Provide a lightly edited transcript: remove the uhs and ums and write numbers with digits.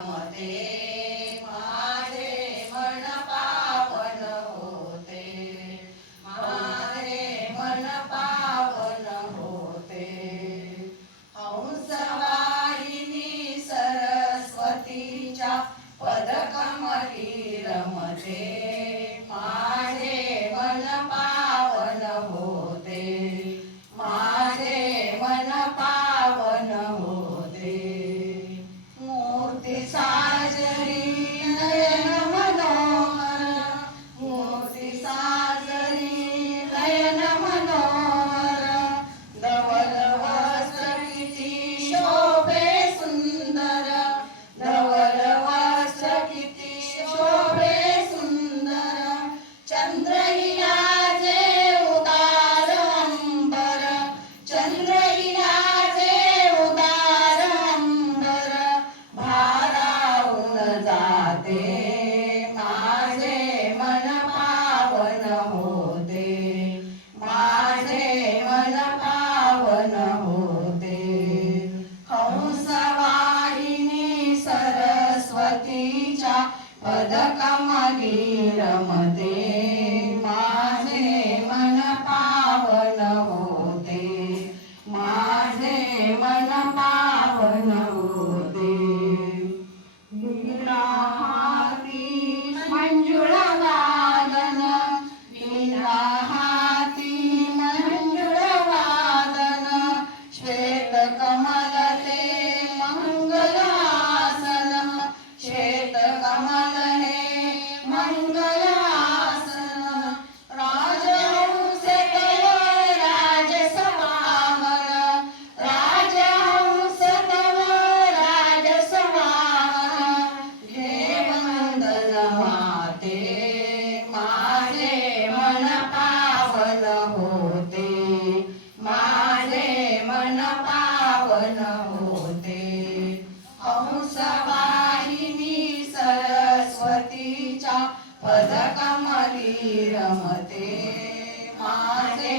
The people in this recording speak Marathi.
मते माझे मन पावन होते, माझे मन पावन होते। हंसवाहिनी सरस्वतीच्या पदकमली रमते, माझे मन पावन होते, माझे मन पावन होते। मूर्ती साजरी नयन मनोहर, मूर्ती साजरी नयन मनोहर। धवल वस्त्र किती शोभे सुंदर, धवल वस्त्र किती शोभे सुंदर। चंद्रहिलाचे उदार अंबर, चंद्रहिलाचे उदार अंबर। भारावून जाते माझे मन पावन होते, माझे मन पावन होते। हंसवाहिनी सरस्वतीच्या पदकमली रमते, माझे मन पावन होते, माझे मन पावन होते। वीणा हाती मंजुळ वादन, वीणा हाती मंजुळ वादन। श्वेत कमल ते मंगलासन, श्वेत कमल हे मंगलासन। राजहंस तव राजसवाहन, राजहंस तव राजसवाहन। घे वंदन माते माझे मन पावन होते, माझे मन पावन होते। हंसवाहिनी सरस्वतीच्या पदकमली रमते, माझे